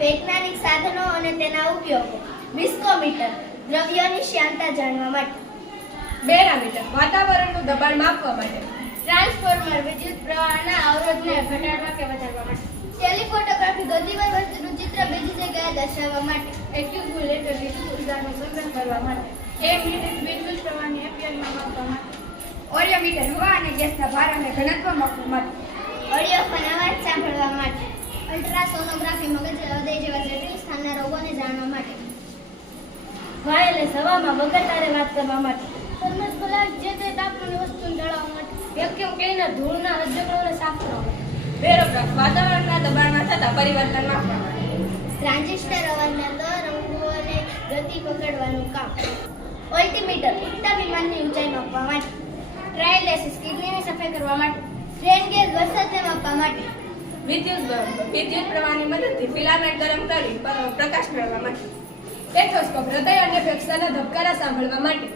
વૈજ્ઞાનિક સાધનો અને તેના ઉપયોગો. વિસ્કોમીટર દ્રવ્યોની શ્યામતા જાણવા માટે. બેરામીટર વાતાવરણનું દબાણ માપવા માટે. ટ્રાન્સફોર્મર વિદ્યુત પ્રવાહના અવરોધને ઘટાડવા કે વધારવા માટે. ટેલિફોટોગ્રાફી ગતિવર વસ્તુનું ચિત્ર બીજી જગ્યાએ દર્શાવવા માટે. એક્યુમ્યુલેટર વિદ્યુત ઉર્જાનું સંગ્રહ કરવા માટે. મિનિટ વિદ્યુત પ્રવાહની એમ્પિયરમાં માપવા માટે. ઓરિયોમીટર હવા અને ગેસના ભાર અને ઘનત્વ માપવા માટે. ઓડિયોફોન અવાજ સાંભળવા માટે. અલ્ટ્રાસોનોગ્રાફી મગજ હૃદય જેવા જટિલ સ્થાનના રોગોને જાણવા માટે. વાયરલેસ હવામાં વગર તારે વાત કરવા માટે. થર્મલ પ્લાગ જે તે તાપમાનની વસ્તુને જાળવવા માટે. વેક્યુમ ક્લીનર ધૂળના રજકણોને સાફ કરવા માટે. બેરોગ્રાફ વાતાવરણના દબાણમાં થતા પરિવર્તન માપવા માટે. ટ્રાન્ઝિસ્ટર અવાજના દર રંગો અને ગતિ પકડવાનું કામ. ઓલ્ટિમીટર ઉડતા વિમાનની ઊંચાઈ માપવા માટે. ટ્રાયલેસિસ કિડનીને સફાઈ કરવા માટે. ટ્રેન ગેજ વરસાદને માપવા માટે. વિદ્યુત પ્રવાહની મદદથી ફિલામેન્ટ ગરમ કરી પ્રકાશ મેળવવા માટે. સ્ટેથોસ્કોપ હૃદય અને ફેફસાના ધબકારા સાંભળવા માટે.